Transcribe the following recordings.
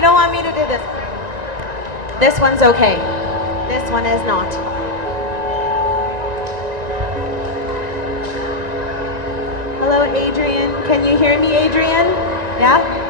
You don't want me to do this. This one's okay. This one is not. Hello, Adrian. Can you hear me, Adrian? Yeah?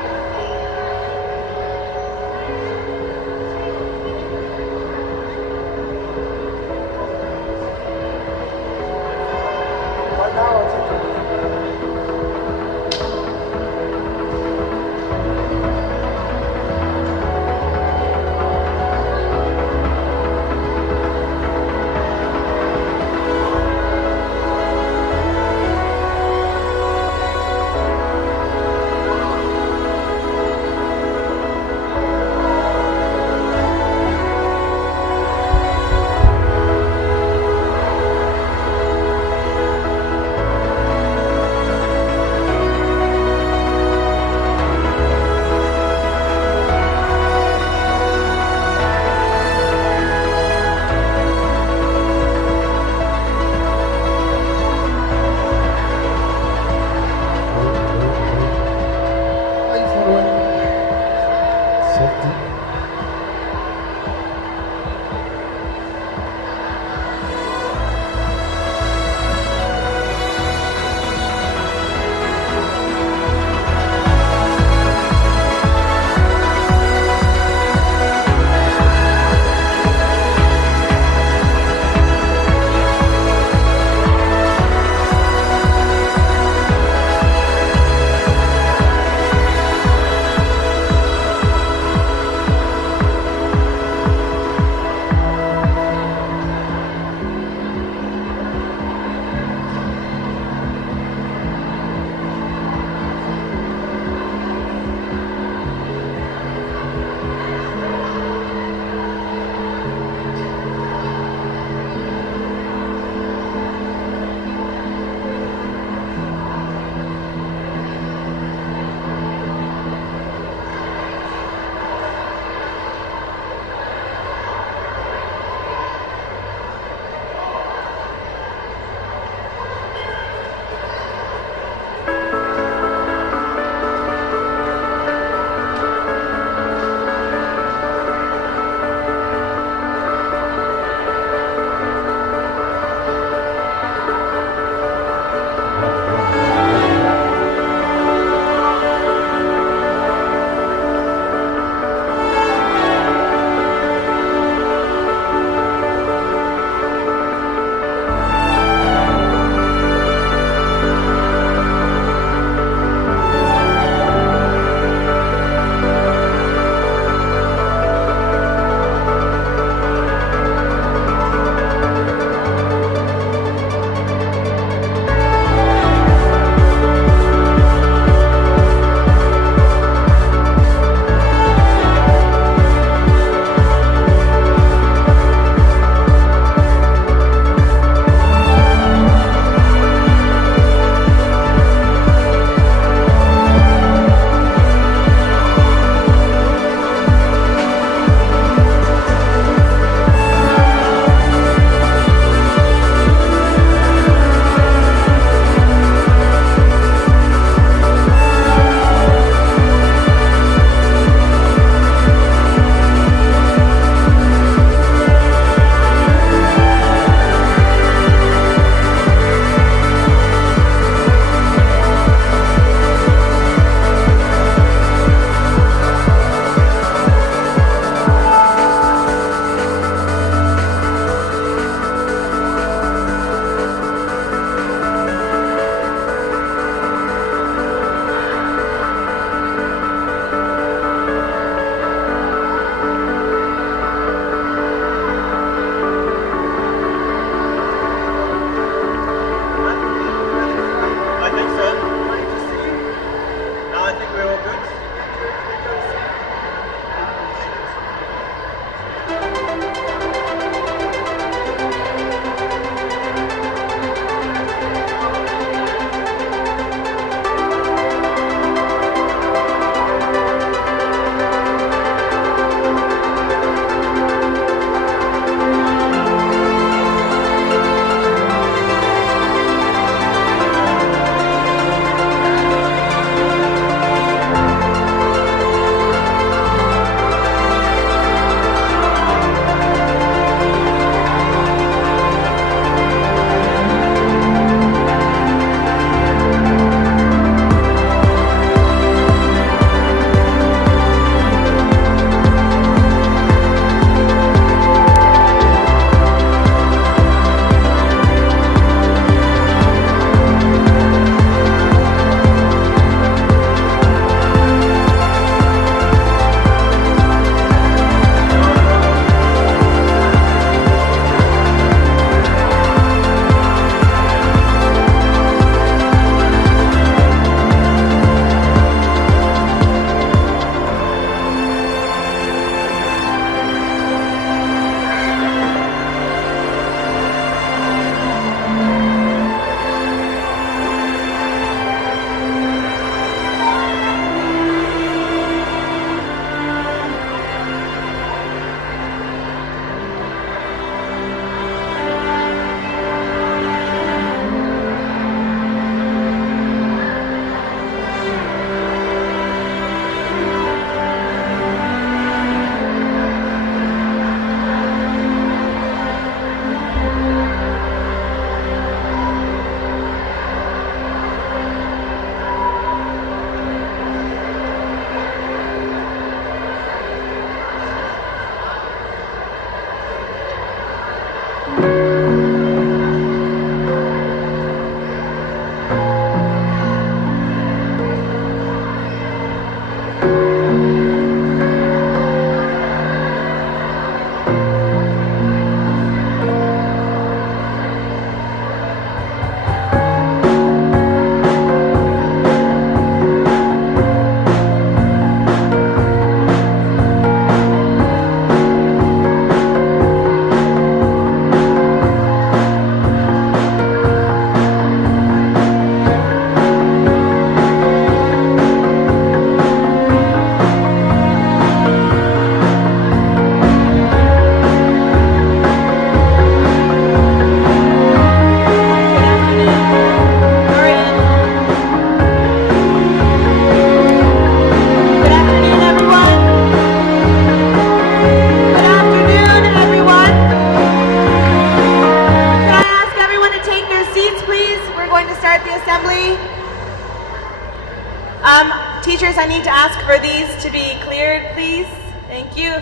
teachers, I need to ask for these to be cleared, please. Thank you.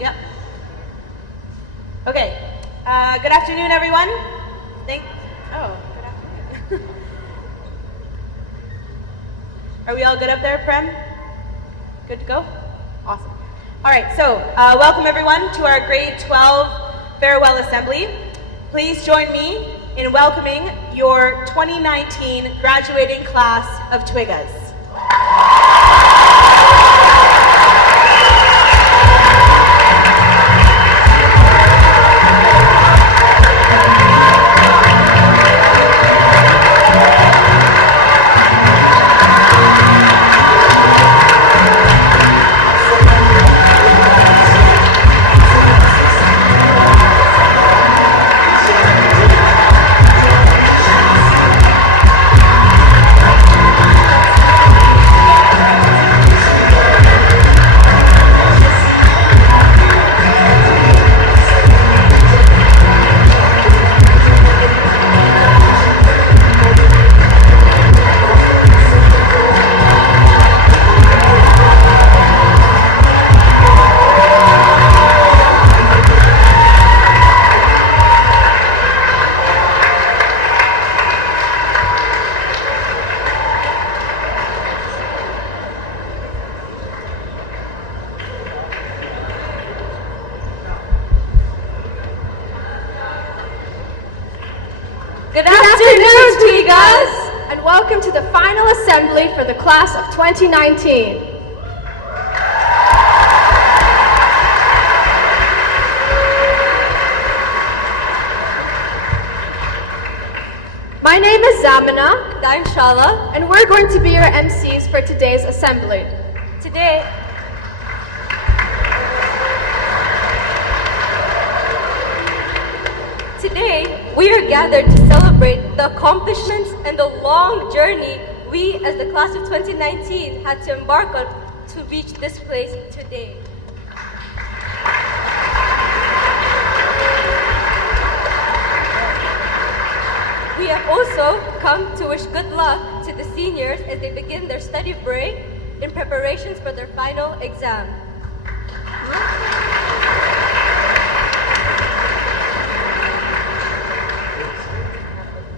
Yep. Okay. Good afternoon, everyone. Good afternoon. Are we all good up there, Prem? Good to go? Awesome. All right, so welcome everyone to our grade 12 farewell assembly. Please join me in welcoming your 2019 graduating class of Twigas. Good afternoon, Twigas, and welcome to the final assembly for the class of 2019. My name is Zamina, I'm Shala. and we're going to be your MCs for today's assembly. Today, we are gathered to celebrate the accomplishments and the long journey we, as the class of 2019, had to embark on to reach this place today. We have also come to wish good luck to the seniors as they begin their study break in preparations for their final exam.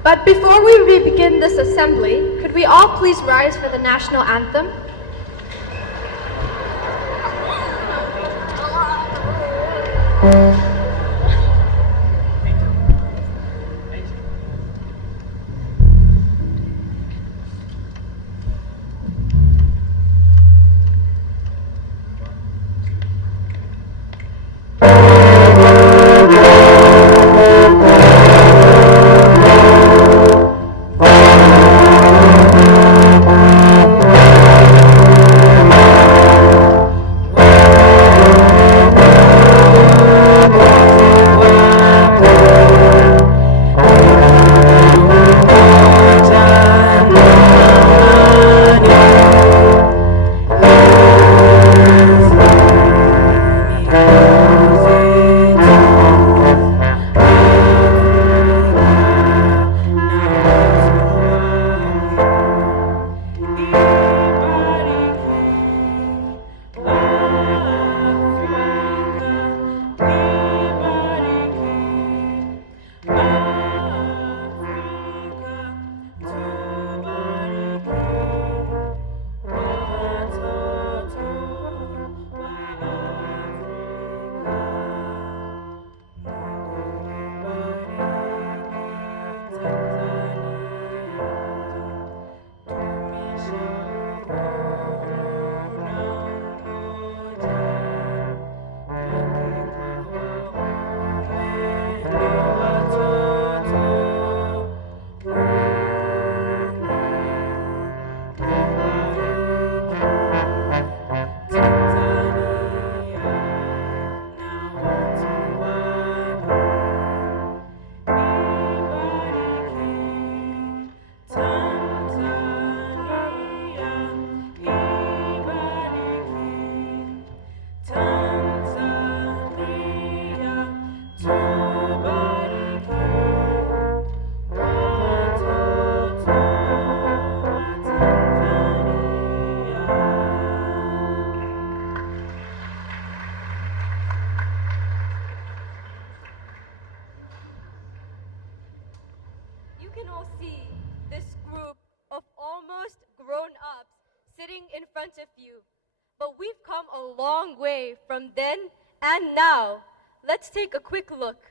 But before we begin this assembly, could we all please rise for the national anthem? you can all see, this group of almost grown-ups sitting in front of you. But we've come a long way from then and now. Let's take a quick look.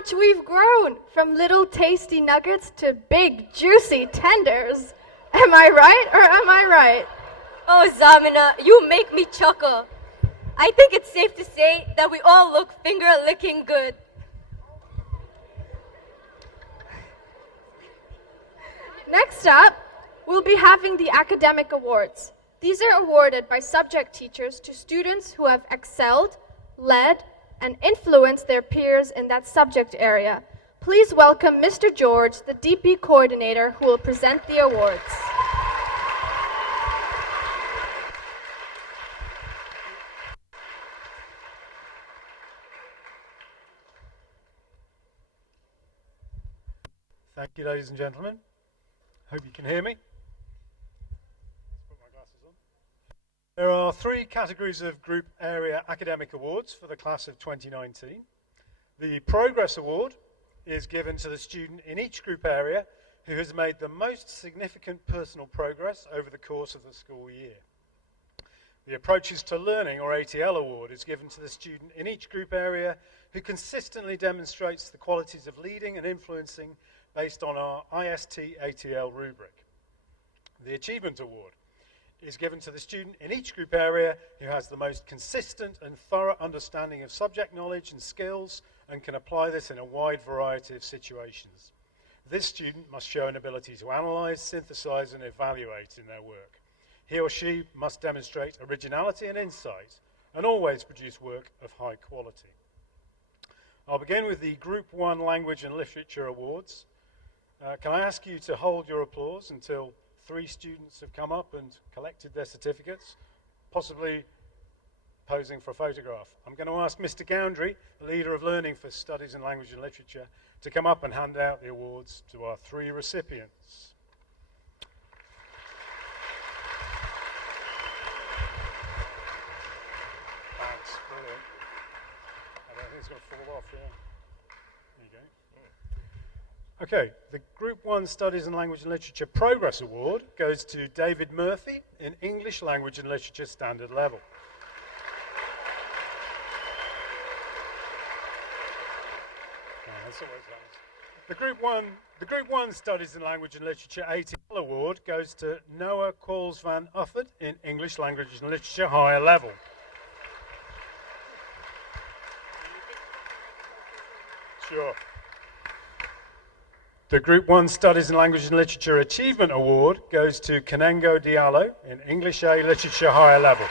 much we've grown, from little tasty nuggets to big juicy tenders. Am I right or am I right? Oh, Zamina, you make me chuckle. I think it's safe to say that we all look finger-licking good. Next up, we'll be having the academic awards. These are awarded by subject teachers to students who have excelled, led, and influenced their peers in that subject area. Please welcome Mr. George, the DP coordinator, who will present the awards. Thank you, ladies and gentlemen. Hope you can hear me. Let's put my glasses on. There are 3 categories of group area academic awards for the class of 2019. The Progress Award is given to the student in each group area who has made the most significant personal progress over the course of the school year. The Approaches to Learning, or ATL Award, is given to the student in each group area who consistently demonstrates the qualities of leading and influencing based on our IST ATL rubric. The Achievement Award is given to the student in each group area who has the most consistent and thorough understanding of subject knowledge and skills and can apply this in a wide variety of situations. This student must show an ability to analyze, synthesize, and evaluate in their work. He or she must demonstrate originality and insight and always produce work of high quality. I'll begin with the Group 1 Language and Literature Awards. Can I ask you to hold your applause until 3 students have come up and collected their certificates, possibly posing for a photograph. I'm going to ask Mr. Goundry, the leader of Learning for Studies in Language and Literature, to come up and hand out the awards to our 3 recipients. Thanks, brilliant. I don't think it's going to fall off, yeah. There you go. Okay, the Group 1 Studies in Language and Literature Progress Award goes to David Murphy in English Language and Literature Standard Level. That's always nice. The Group 1 Studies in Language and Literature ATL Award goes to Noah Qualls van Ufford in English Language and Literature Higher Level. Sure. The Group 1 Studies in Language and Literature Achievement Award goes to Kanengo Diallo in English A Literature Higher Level.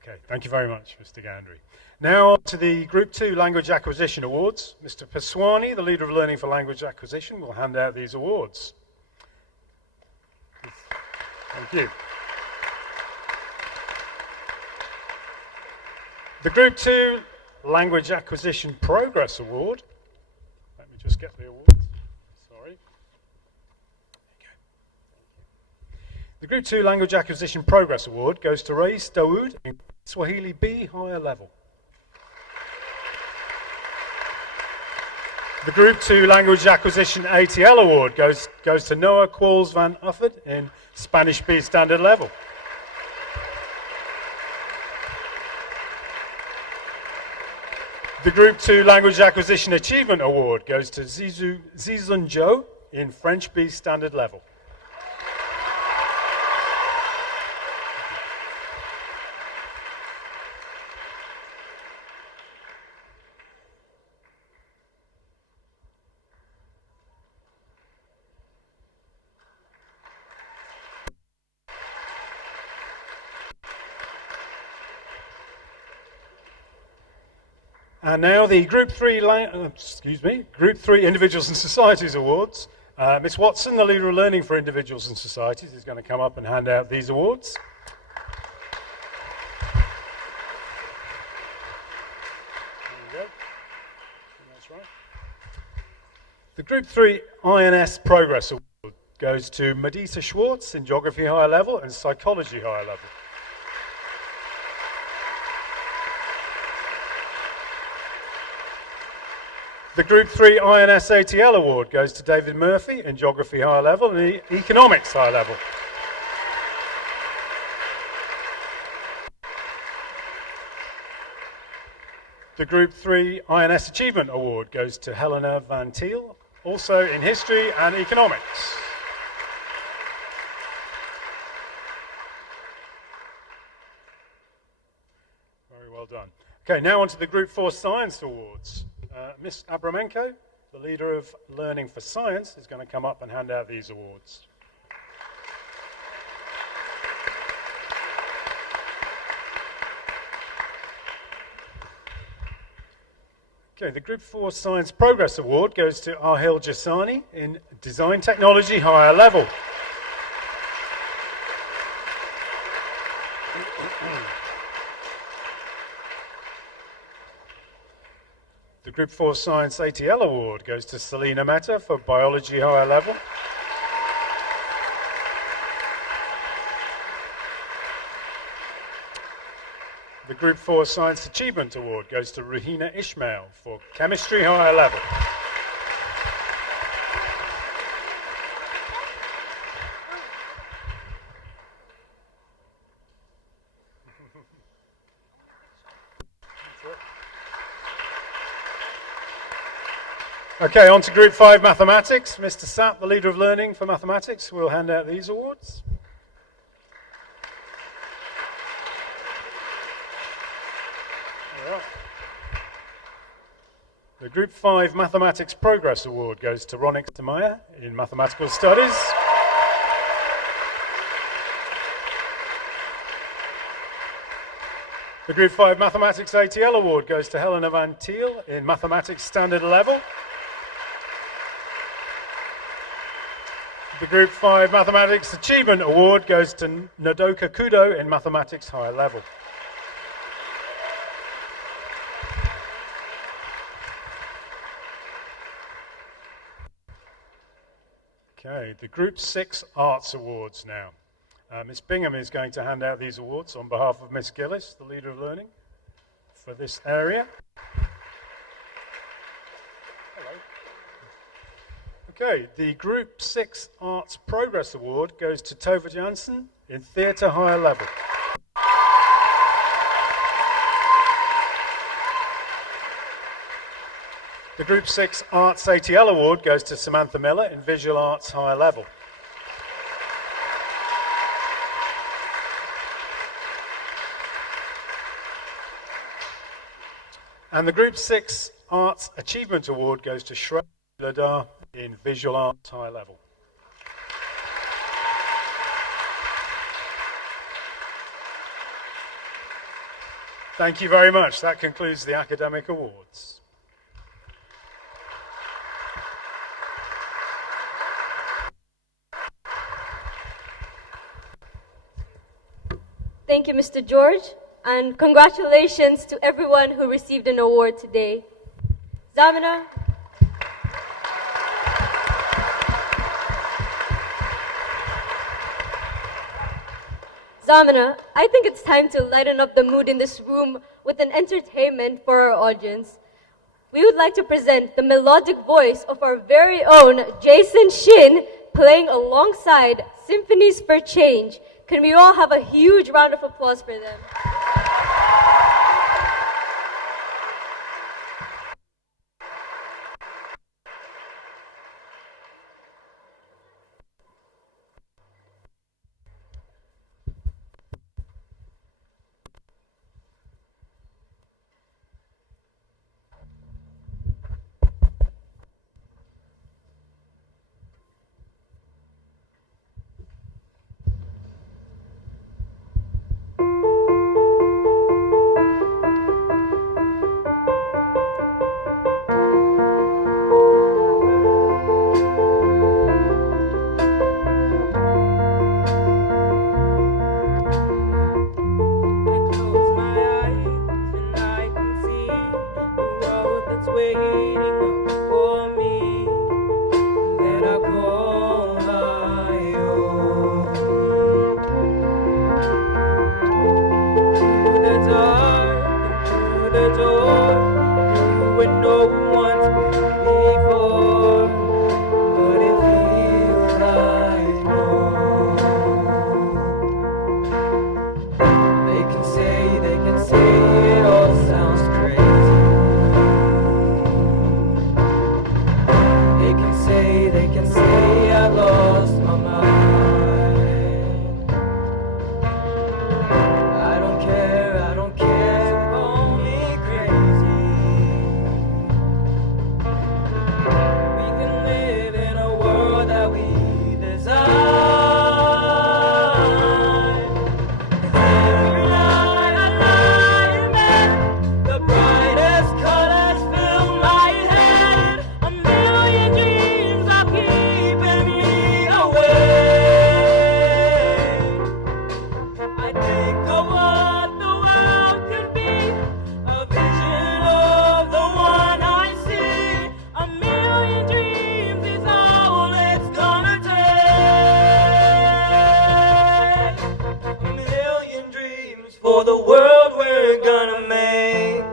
Okay, thank you very much, Mr. Gandry. Now to the Group 2 Language Acquisition Awards. Mr. Paswani, the leader of Learning for Language Acquisition, will hand out these awards. Thank you. The Group 2 Language Acquisition Progress Award. Let me just get the awards. Sorry. The Group 2 Language Acquisition Progress Award goes to Rais Dawood in Swahili B Higher Level. The Group 2 Language Acquisition ATL Award goes to Noah Qualls van Ufford in Spanish B Standard Level. The Group 2 Language Acquisition Achievement Award goes to Zizun Zhou in French B Standard Level. And now the Group 3 Individuals and Societies Awards. Miss Watson, the leader of Learning for Individuals and Societies, is going to come up and hand out these awards. There you go. That's right. The Group 3 INS Progress Award goes to Medita Schwartz in Geography Higher Level and Psychology Higher Level. The Group 3 INS ATL Award goes to David Murphy in Geography Higher Level and Economics Higher Level. The Group 3 INS Achievement Award goes to Helena Van Thiel, also in History and Economics. Very well done. Okay, now on to the Group 4 Science Awards. Miss Abramenko, the leader of Learning for Science, is going to come up and hand out these awards. Okay, the Group 4 Science Progress Award goes to Arhil Jasani in Design Technology Higher Level. The Group 4 Science ATL Award goes to Selena Mehta for Biology Higher Level. The Group 4 Science Achievement Award goes to Ruhina Ishmael for Chemistry Higher Level. Okay, on to Group 5 Mathematics. Mr. Sapp, the leader of Learning for Mathematics, will hand out these awards. The Group 5 Mathematics Progress Award goes to Ronik Tamaya in Mathematical Studies. The Group 5 Mathematics ATL Award goes to Helena Van Thiel in Mathematics Standard Level. The Group 5 Mathematics Achievement Award goes to Nodoka Kudo in Mathematics Higher Level. Okay, the Group 6 Arts Awards now. Ms. Bingham is going to hand out these awards on behalf of Ms. Gillis, the leader of Learning for this area. Hello. Okay, the Group 6 Arts Progress Award goes to Tova Jansen in Theatre Higher Level. The Group 6 Arts ATL Award goes to Samantha Miller in Visual Arts Higher Level. And the Group 6 Arts Achievement Award goes to Shreya Ladar in Visual Arts High Level. Thank you very much. That concludes the academic awards. Thank you, Mr. George, and congratulations to everyone who received an award today. Zamina. Zamina, I think it's time to lighten up the mood in this room with an entertainment for our audience. We would like to present the melodic voice of our very own Jason Shin playing alongside Symphonies for Change. Can we all have a huge round of applause for them? for the world we're gonna make.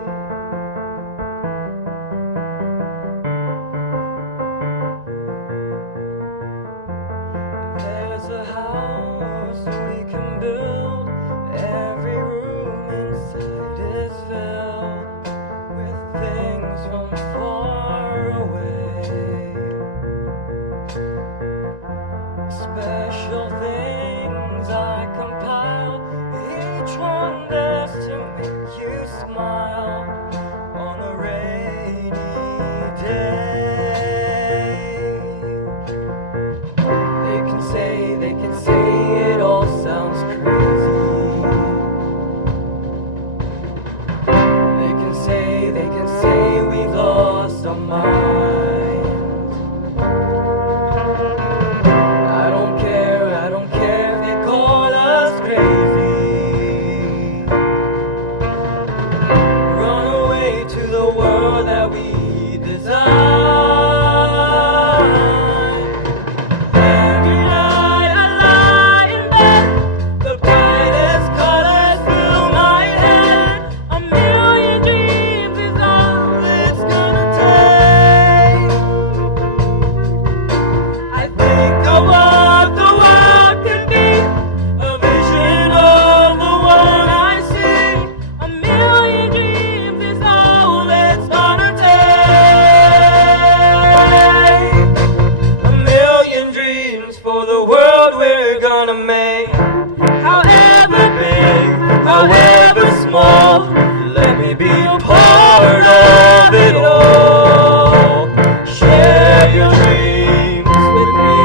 There's a house we can build. Every room inside is filled with things from far away. Special things I compile, each one best to make you smile on a rainy day. They can say it all sounds crazy. They can say we've lost our minds. I don't care if they call us crazy. Run away to the world that we design. Every night I lie in bed, the brightest colors fill my head. A million dreams is all it's gonna take. I think of what the world can be, a vision of the one I see. A million dreams is all it's gonna take. A million dreams for the world we're gonna make. However big, however small, let me be a part of it all. Share your dreams with me.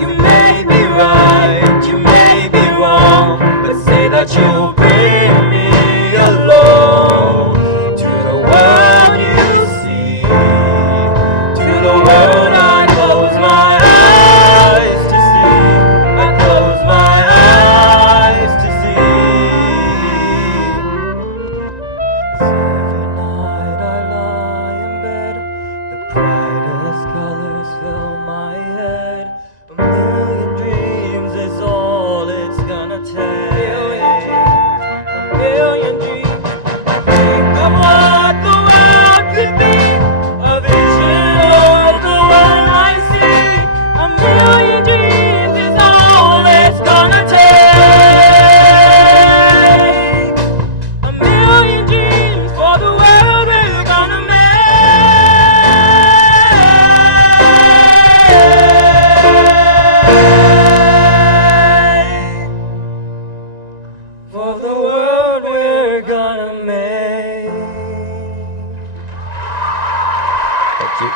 You may be right, you may be wrong, but say that you'll bring me along to the world you see, to the world I close my eyes to see. I close my eyes to see. Every night I lie in bed, the brightest colors fill my head. A million dreams is all it's gonna take. A million dreams. Think of what the world could be, a vision of the one I see. A million dreams is all it's gonna take. A million dreams for the world we're gonna make. For the world we're gonna make. Thank you.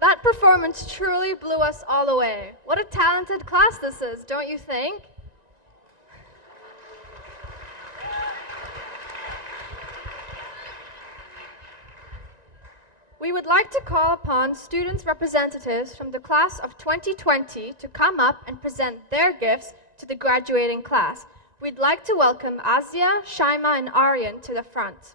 That performance truly blew us all away. What a talented class this is, don't you think? We would like to call upon students' representatives from the class of 2020 to come up and present their gifts to the graduating class. We'd like to welcome Asia, Shaima, and Aryan to the front.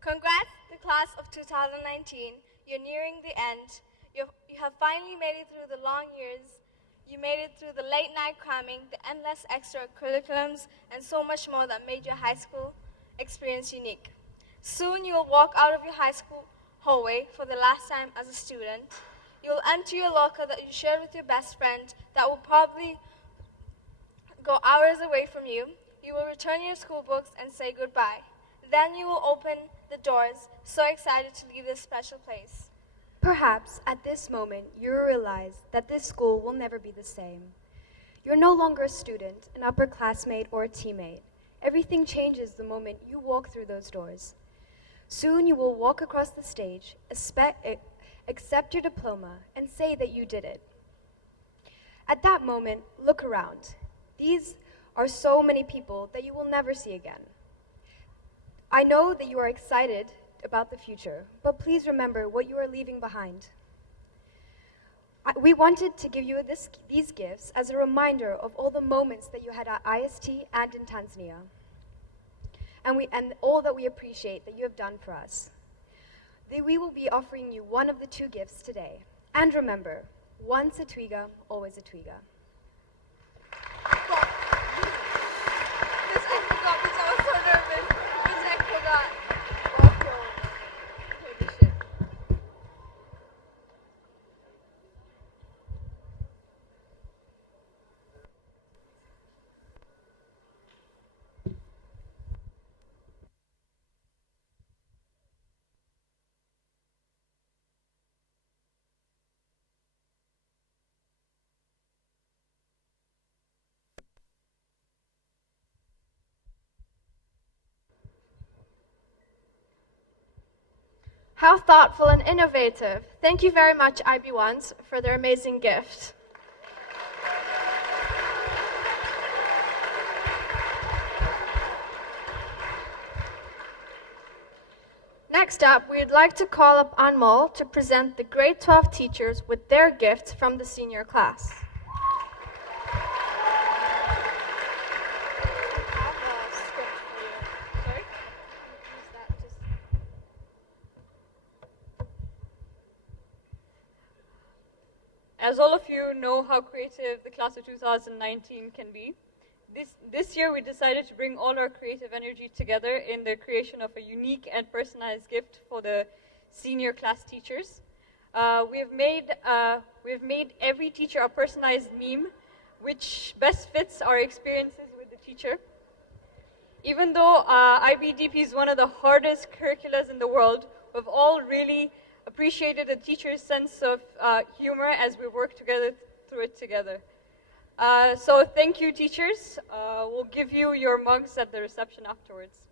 Congrats, the class of 2019. You're nearing the end. You have finally made it through the long years. You made it through the late night cramming, the endless extracurriculums, and so much more that made your high school experience unique. Soon you will walk out of your high school hallway for the last time as a student. You will enter your locker that you shared with your best friend that will probably go hours away from you. You will return your school books and say goodbye. Then you will open the doors, so excited to leave this special place. Perhaps at this moment you realize that this school will never be the same. You're no longer a student, an upperclassmate, or a teammate. Everything changes the moment you walk through those doors. Soon you will walk across the stage, accept your diploma, and say that you did it. At that moment, look around. These are so many people that you will never see again. I know that you are excited about the future, but please remember what you are leaving behind. We wanted to give you these gifts as a reminder of all the moments that you had at IST and in Tanzania, and all that we appreciate that you have done for us. We will be offering you one of the two gifts today. And remember, once a Twiga, always a Twiga. How thoughtful and innovative. Thank you very much, IB1s, for their amazing gift. Next up, we'd like to call up Anmol to present the grade 12 teachers with their gifts from the senior class. As all of you know how creative the class of 2019 can be, this year we decided to bring all our creative energy together in the creation of a unique and personalized gift for the senior class teachers. We've made every teacher a personalized meme, which best fits our experiences with the teacher. Even though IBDP is one of the hardest curriculums in the world, we've all really appreciated the teacher's sense of humor as we work together through it together. So thank you, teachers. We'll give you your mugs at the reception afterwards.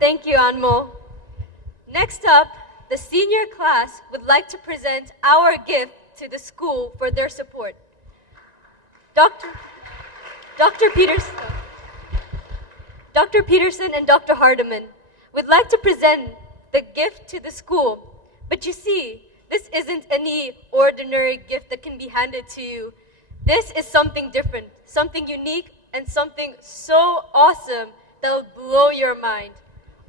Thank you, Anmo. Next up, the senior class would like to present our gift to the school for their support. Dr. Peterson and Dr. Hardiman would like to present the gift to the school. But you see, this isn't any ordinary gift that can be handed to you. This is something different, something unique, and something so awesome that will blow your mind.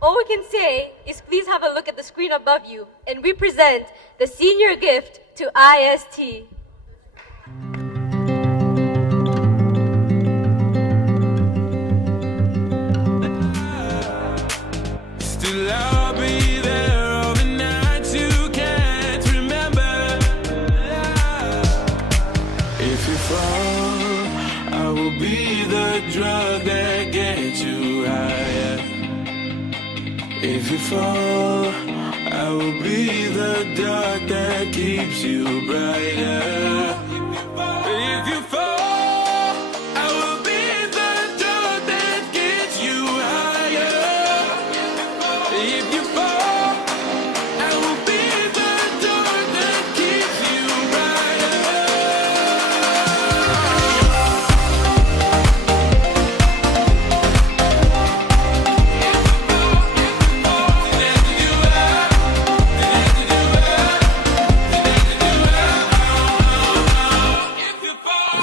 All we can say is please have a look at the screen above you, and we present the senior gift to IST. Still I'll be there all the nights you can't remember. If you fall, I will be the drug that gets you higher. If you fall, I will be the dark that keeps you brighter. If you fall, I will be the drug that gets you higher. If you fall, I will be the dark that keeps you brighter.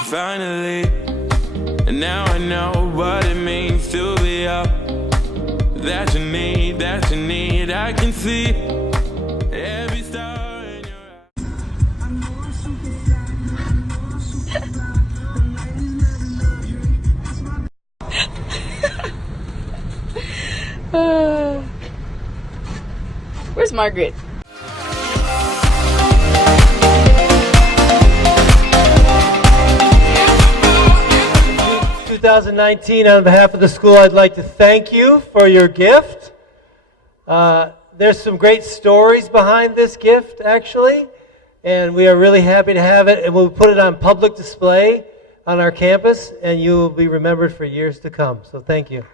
Finally, and now I know what it means to be up. That you need, I can see every star in your eyes. Where's Margaret? In 2019, on behalf of the school, I'd like to thank you for your gift. there's some great stories behind this gift, actually, and we are really happy to have it, and we'll put it on public display on our campus, and you will be remembered for years to come. So thank you.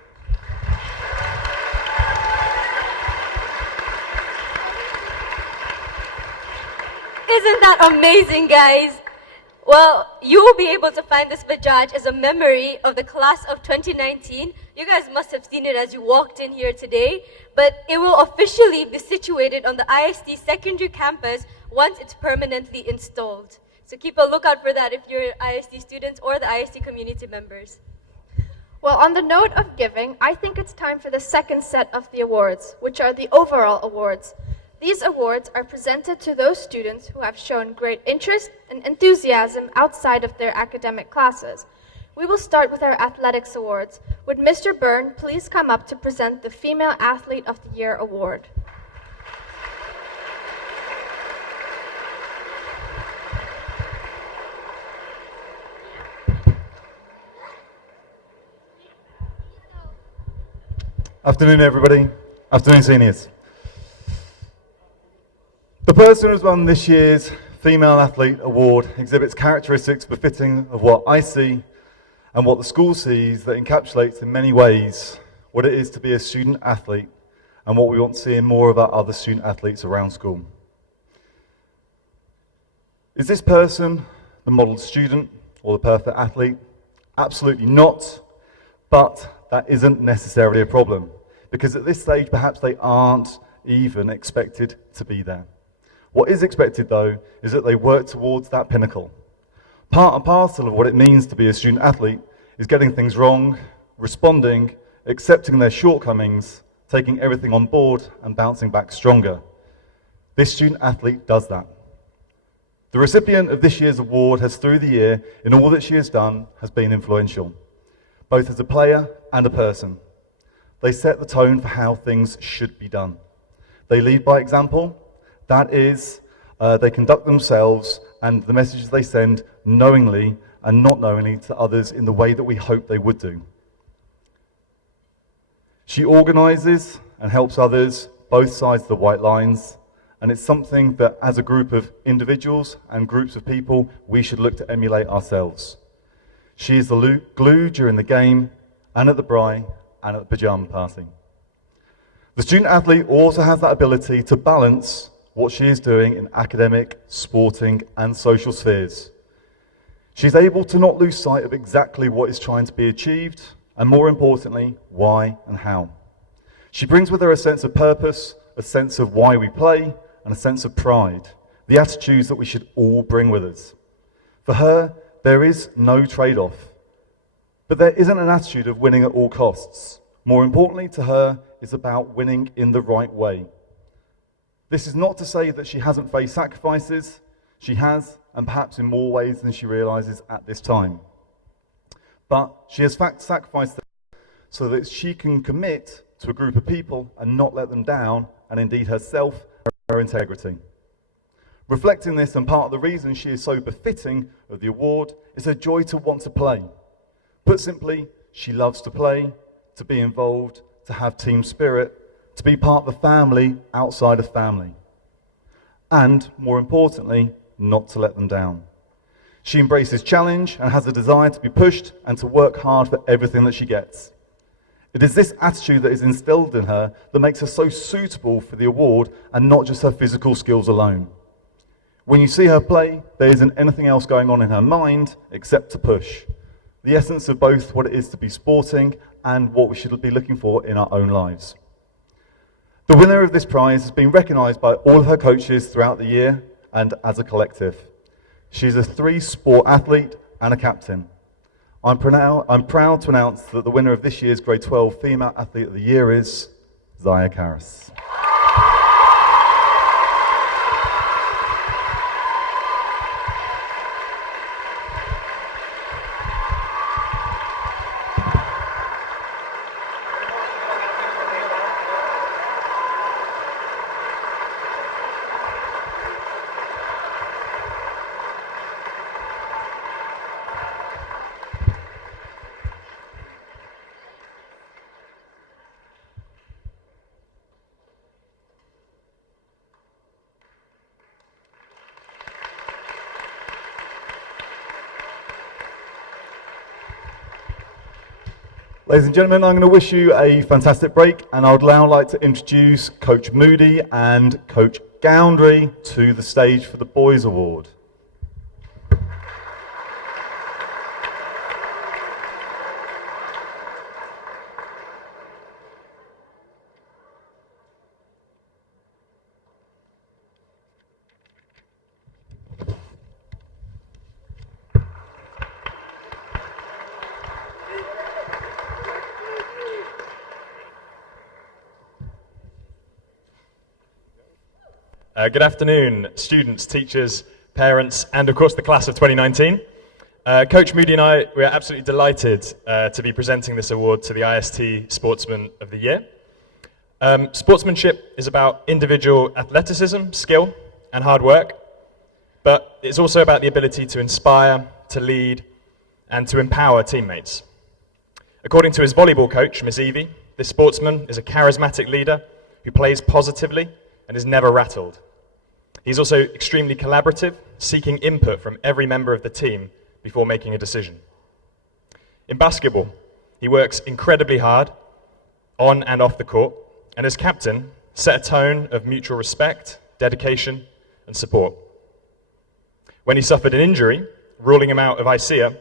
Isn't that amazing, guys? Well, you will be able to find this Bajaj as a memory of the class of 2019. You guys must have seen it as you walked in here today, but it will officially be situated on the IST secondary campus once it's permanently installed. So keep a lookout for that if you're IST students or the IST community members. Well, on the note of giving, I think it's time for the second set of the awards, which are the overall awards. These awards are presented to those students who have shown great interest and enthusiasm outside of their academic classes. We will start with our athletics awards. Would Mr. Byrne please come up to present the Female Athlete of the Year award? Afternoon, everybody. Afternoon, seniors. The person who's won this year's Female Athlete Award exhibits characteristics befitting of what I see and what the school sees that encapsulates in many ways what it is to be a student athlete and what we want to see in more of our other student athletes around school. Is this person the model student or the perfect athlete? Absolutely not, but that isn't necessarily a problem, because at this stage perhaps they aren't even expected to be there. What is expected, though, is that they work towards that pinnacle. Part and parcel of what it means to be a student athlete is getting things wrong, responding, accepting their shortcomings, taking everything on board, and bouncing back stronger. This student athlete does that. The recipient of this year's award has, through the year, in all that she has done, has been influential, both as a player and a person. They set the tone for how things should be done. They lead by example. That is, they conduct themselves and the messages they send knowingly and not knowingly to others in the way that we hope they would do. She organizes and helps others both sides of the white lines, and it's something that as a group of individuals and groups of people we should look to emulate ourselves. She is the glue during the game and at the braai and at the pajama party. The student athlete also has that ability to balance what she is doing in academic, sporting, and social spheres. She's able to not lose sight of exactly what is trying to be achieved, and more importantly, why and how. She brings with her a sense of purpose, a sense of why we play, and a sense of pride, the attitudes that we should all bring with us. For her, there is no trade-off, but there isn't an attitude of winning at all costs. More importantly to her, it's about winning in the right way. This is not to say that she hasn't faced sacrifices. She has, and perhaps in more ways than she realizes at this time. But she has sacrificed them so that she can commit to a group of people and not let them down, and indeed herself, her integrity. Reflecting this, and part of the reason she is so befitting of the award, is her joy to want to play. Put simply, she loves to play, to be involved, to have team spirit, to be part of a family outside of family. And, more importantly, not to let them down. She embraces challenge and has a desire to be pushed and to work hard for everything that she gets. It is this attitude that is instilled in her that makes her so suitable for the award, and not just her physical skills alone. When you see her play, there isn't anything else going on in her mind except to push. The essence of both what it is to be sporting and what we should be looking for in our own lives. The winner of this prize has been recognised by all of her coaches throughout the year and as a collective. She's a 3-sport athlete and a captain. I'm proud to announce that the winner of this year's Grade 12 Female Athlete of the Year is Zaya Karas. Ladies and gentlemen, I'm going to wish you a fantastic break, and I would now like to introduce Coach Moody and Coach Goundry to the stage for the Boys Award. Good afternoon, students, teachers, parents, and of course the class of 2019. Coach Moody and I, we are absolutely delighted to be presenting this award to the IST Sportsman of the Year. Sportsmanship is about individual athleticism, skill, and hard work, but it's also about the ability to inspire, to lead, and to empower teammates. According to his volleyball coach, Miss Evie, this sportsman is a charismatic leader who plays positively and is never rattled. He's also extremely collaborative, seeking input from every member of the team before making a decision. In basketball, he works incredibly hard on and off the court, and as captain, set a tone of mutual respect, dedication, and support. When he suffered an injury, ruling him out of ICEA,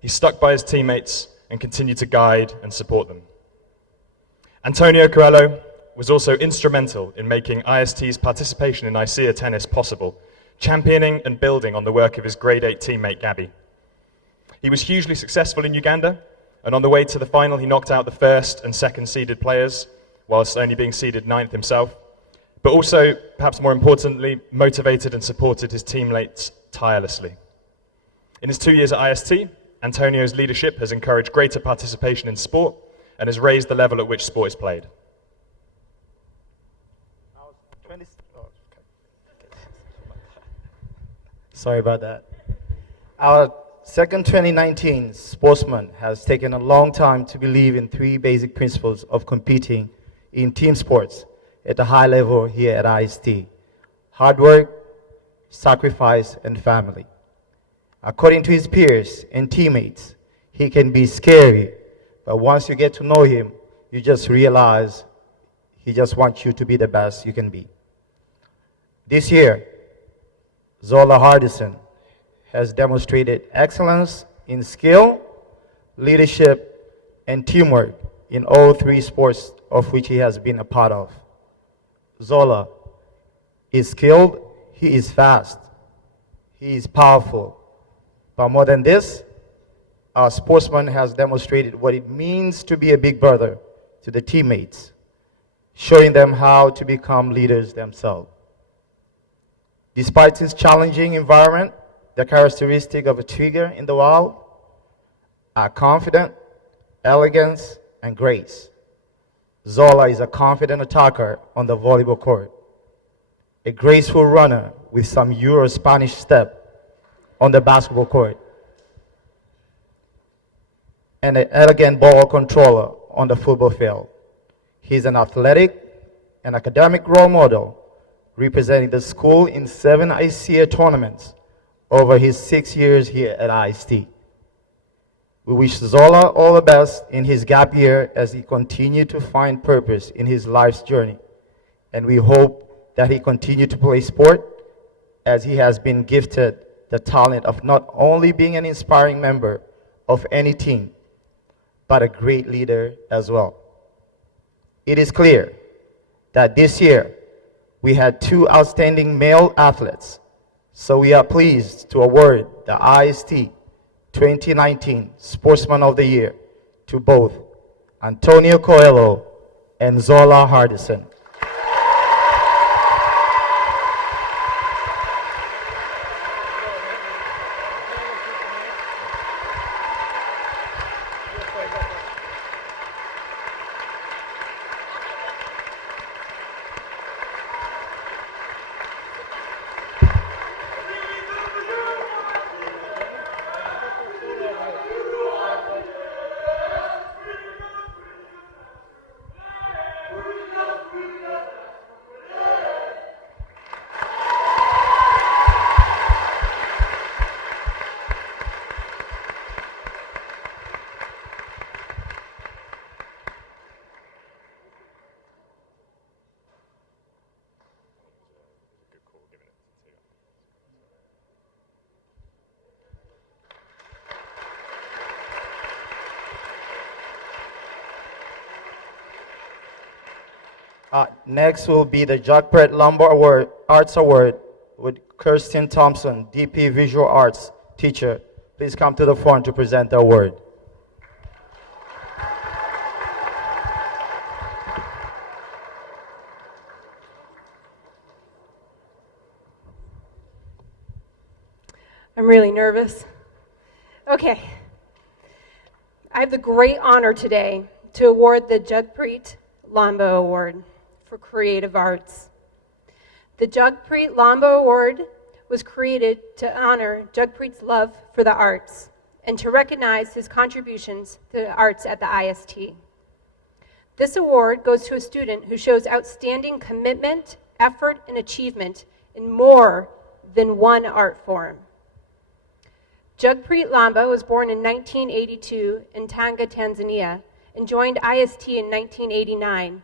he stuck by his teammates and continued to guide and support them. Antonio Coelho was also instrumental in making IST's participation in ICEA tennis possible, championing and building on the work of his grade 8 teammate Gabby. He was hugely successful in Uganda, and on the way to the final he knocked out the first and second seeded players, whilst only being seeded 9th himself, but also, perhaps more importantly, motivated and supported his teammates tirelessly. In his 2 years at IST, Antonio's leadership has encouraged greater participation in sport and has raised the level at which sport is played. Sorry about that. Our second 2019 sportsman has taken a long time to believe in 3 basic principles of competing in team sports at a high level here at IST: hard work, sacrifice, and family. According to his peers and teammates, he can be scary, but once you get to know him, you just realize he just wants you to be the best you can be. This year, Zola Hardison has demonstrated excellence in skill, leadership, and teamwork in all 3 sports of which he has been a part of. Zola is skilled, he is fast, he is powerful. But more than this, our sportsman has demonstrated what it means to be a big brother to the teammates, showing them how to become leaders themselves. Despite his challenging environment, the characteristic of a trigger in the wild are confident, elegance, and grace. Zola is a confident attacker on the volleyball court, a graceful runner with some Euro-Spanish step on the basketball court, and an elegant ball controller on the football field. He's an athletic and academic role model, representing the school in 7 ICEA tournaments over his 6 years here at IST. We wish Zola all the best in his gap year as he continues to find purpose in his life's journey. And we hope that he continues to play sport as he has been gifted the talent of not only being an inspiring member of any team, but a great leader as well. It is clear that this year, we had 2 outstanding male athletes, so we are pleased to award the IST 2019 Sportsman of the Year to both Antonio Coelho and Zola Hardison. Next will be the Jagpret Lumber Award, Arts Award with Kirsten Thompson, DP Visual Arts teacher. Please come to the front to present the award. I'm really nervous. Okay. I have the great honor today to award the Jagpreet Lamba Award for Creative Arts. The Jagpreet Lamba Award was created to honor Jagpreet's love for the arts and to recognize his contributions to the arts at the IST. This award goes to a student who shows outstanding commitment, effort, and achievement in more than one art form. Jagpreet Lamba was born in 1982 in Tanga, Tanzania, and joined IST in 1989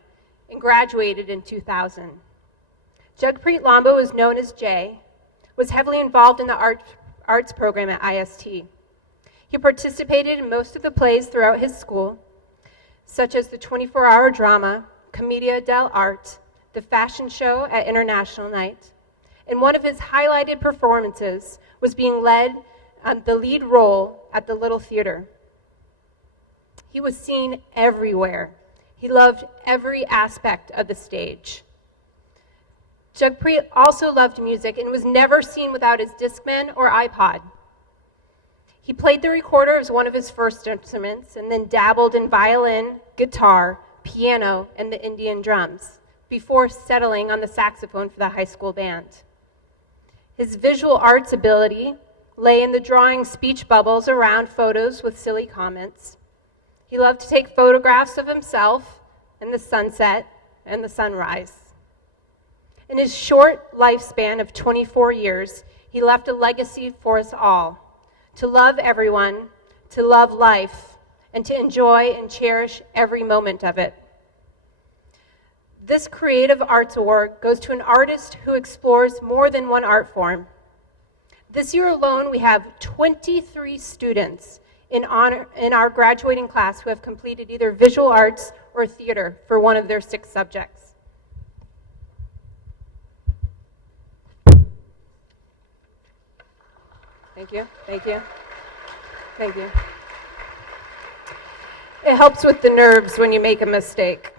and graduated in 2000. Jagpreet Lamba was known as Jay, was heavily involved in the arts program at IST. He participated in most of the plays throughout his school, such as the 24-hour drama, Commedia dell'arte, the fashion show at International Night, and one of his highlighted performances was being led on the lead role at the Little Theater. He was seen everywhere. He loved every aspect of the stage. Jagpreet also loved music and was never seen without his Discman or iPod. He played the recorder as one of his first instruments and then dabbled in violin, guitar, piano, and the Indian drums before settling on the saxophone for the high school band. His visual arts ability lay in the drawing speech bubbles around photos with silly comments. He loved to take photographs of himself and the sunset and the sunrise. In his short lifespan of 24 years, he left a legacy for us all, to love everyone, to love life, and to enjoy and cherish every moment of it. This Creative Arts Award goes to an artist who explores more than one art form. This year alone, we have 23 students in our graduating class who have completed either visual arts or theater for one of their 6 subjects. Thank you, thank you, thank you. It helps with the nerves when you make a mistake.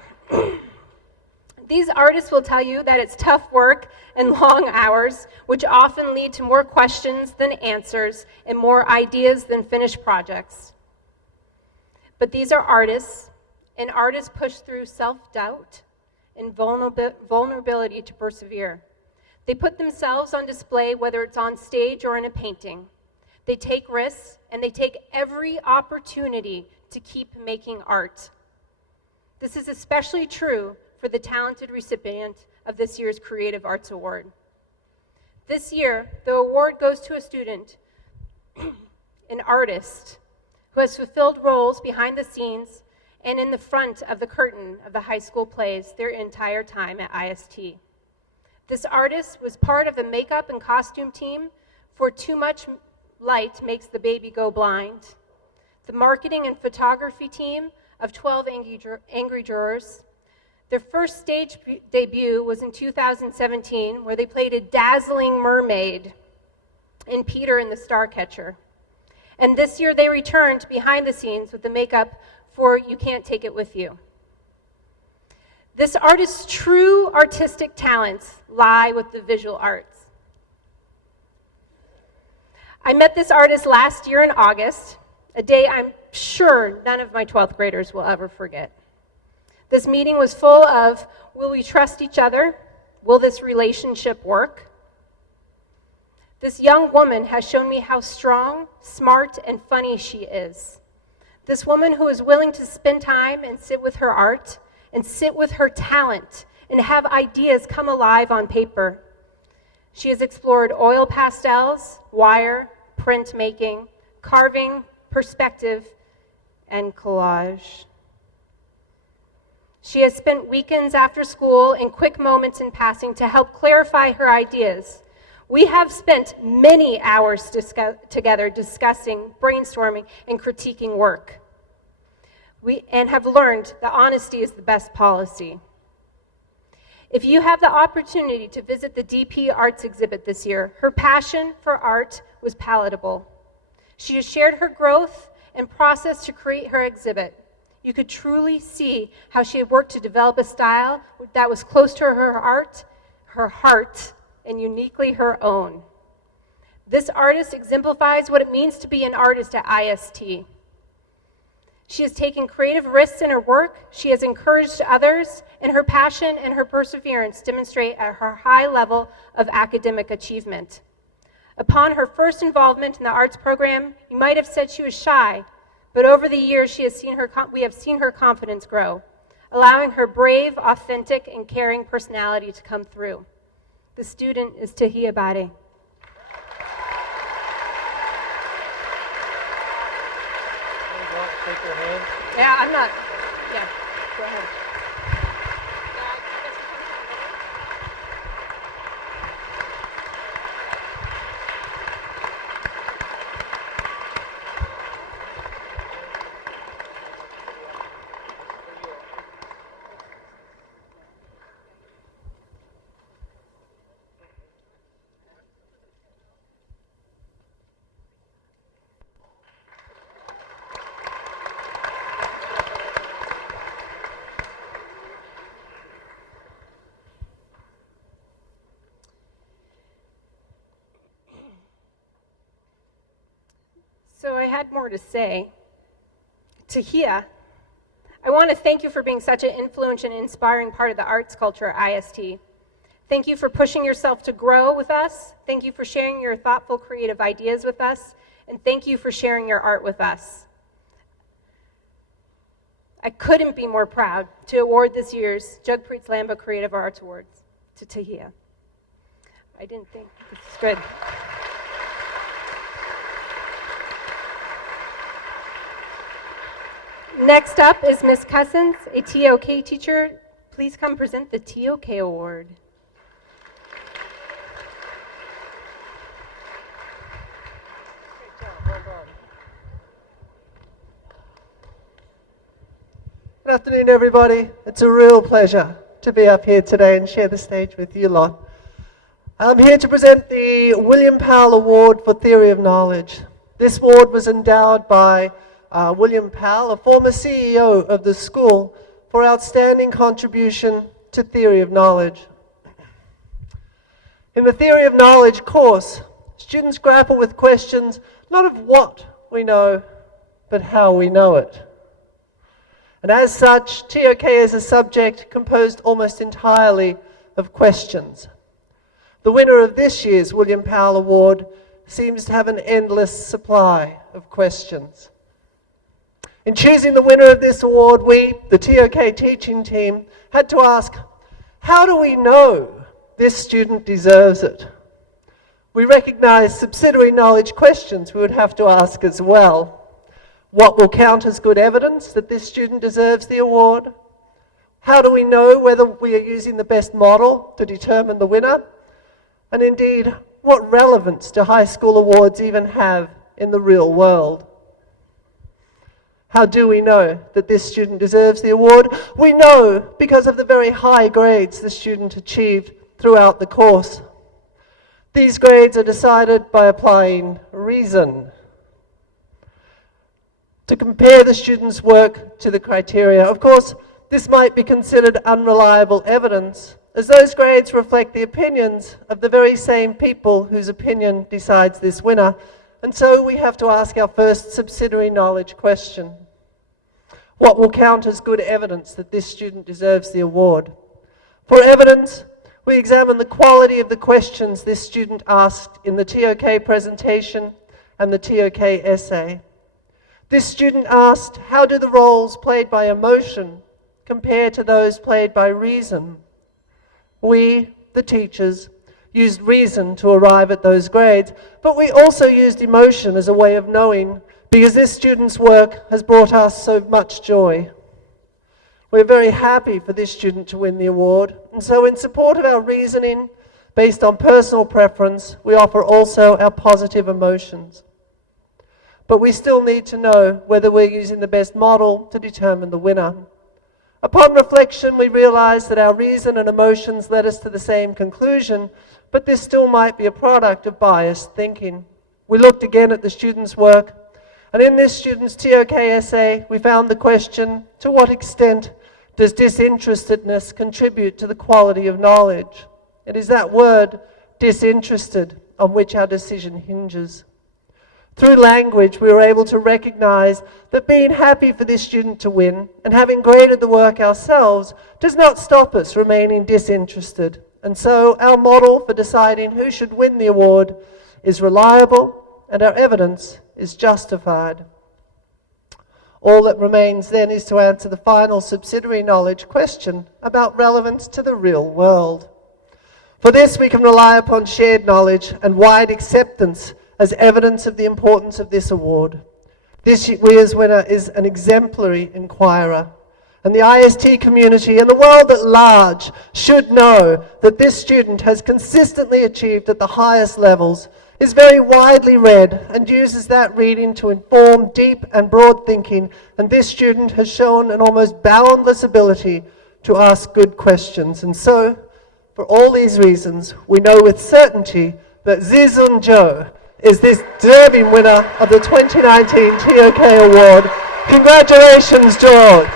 These artists will tell you that it's tough work and long hours, which often lead to more questions than answers and more ideas than finished projects. But these are artists, and artists push through self-doubt and vulnerability to persevere. They put themselves on display, whether it's on stage or in a painting. They take risks, and they take every opportunity to keep making art. This is especially true for the talented recipient of this year's Creative Arts Award. This year, the award goes to a student, an artist, who has fulfilled roles behind the scenes and in the front of the curtain of the high school plays their entire time at IST. This artist was part of the makeup and costume team for Too Much Light Makes the Baby Go Blind, the marketing and photography team of 12 Angry Jurors. Their first stage debut was in 2017, where they played a dazzling mermaid in Peter and the Starcatcher. And this year they returned behind the scenes with the makeup for You Can't Take It With You. This artist's true artistic talents lie with the visual arts. I met this artist last year in August, a day I'm sure none of my 12th graders will ever forget. This meeting was full of, will we trust each other? Will this relationship work? This young woman has shown me how strong, smart, and funny she is. This woman who is willing to spend time and sit with her art, and sit with her talent, and have ideas come alive on paper. She has explored oil pastels, wire, printmaking, carving, perspective, and collage. She has spent weekends after school and quick moments in passing to help clarify her ideas. We have spent many hours together discussing, brainstorming, and critiquing work. And have learned that honesty is the best policy. If you have the opportunity to visit the DP Arts exhibit this year, her passion for art was palatable. She has shared her growth and process to create her exhibit. You could truly see how she had worked to develop a style that was close to her heart, and uniquely her own. This artist exemplifies what it means to be an artist at IST. She has taken creative risks in her work, she has encouraged others, and her passion and her perseverance demonstrate at her high level of academic achievement. Upon her first involvement in the arts program, you might have said she was shy, but over the years we have seen her confidence grow, allowing her brave, authentic, and caring personality to come through. The student is Tahia Bade. Take your hand. Yeah, I'm not. Yeah, go ahead. So I had more to say. Tahia, I want to thank you for being such an influential and inspiring part of the arts culture at IST. Thank you for pushing yourself to grow with us. Thank you for sharing your thoughtful, creative ideas with us. And thank you for sharing your art with us. I couldn't be more proud to award this year's Jagpreet Lamba Creative Arts Awards to Tahia. I didn't think this is good. Next up is Ms. Cousins, a TOK teacher. Please come present the TOK Award. Good afternoon, everybody. It's a real pleasure to be up here today and share the stage with you lot. I'm here to present the William Powell Award for Theory of Knowledge. This award was endowed by William Powell, a former CEO of the school, for outstanding contribution to theory of knowledge. In the Theory of Knowledge course, students grapple with questions not of what we know, but how we know it. And as such, TOK is a subject composed almost entirely of questions. The winner of this year's William Powell Award seems to have an endless supply of questions. In choosing the winner of this award, we, the TOK teaching team, had to ask, how do we know this student deserves it? We recognize subsidiary knowledge questions we would have to ask as well. What will count as good evidence that this student deserves the award? How do we know whether we are using the best model to determine the winner? And indeed, what relevance do high school awards even have in the real world? How do we know that this student deserves the award? We know because of the very high grades the student achieved throughout the course. These grades are decided by applying reason. To compare the student's work to the criteria. Of course, this might be considered unreliable evidence, as those grades reflect the opinions of the very same people whose opinion decides this winner. And so we have to ask our first subsidiary knowledge question. What will count as good evidence that this student deserves the award? For evidence, we examine the quality of the questions this student asked in the TOK presentation and the TOK essay. This student asked, how do the roles played by emotion compare to those played by reason? We, the teachers, used reason to arrive at those grades, but we also used emotion as a way of knowing, because this student's work has brought us so much joy. We're very happy for this student to win the award, and so in support of our reasoning, based on personal preference, we offer also our positive emotions. But we still need to know whether we're using the best model to determine the winner. Upon reflection, we realized that our reason and emotions led us to the same conclusion, but this still might be a product of biased thinking. We looked again at the students' work, and in this student's TOK essay, we found the question, to what extent does disinterestedness contribute to the quality of knowledge? It is that word, disinterested, on which our decision hinges. Through language, we were able to recognize that being happy for this student to win and having graded the work ourselves does not stop us remaining disinterested. And so our model for deciding who should win the award is reliable and our evidence is justified. All that remains then is to answer the final subsidiary knowledge question about relevance to the real world. For this, we can rely upon shared knowledge and wide acceptance as evidence of the importance of this award. This year's winner is an exemplary inquirer, and the IST community and the world at large should know that this student has consistently achieved at the highest levels, is very widely read, and uses that reading to inform deep and broad thinking, and this student has shown an almost boundless ability to ask good questions. And so, for all these reasons, we know with certainty that Zizun Zhou is this deserving winner of the 2019 TOK Award. Congratulations, George.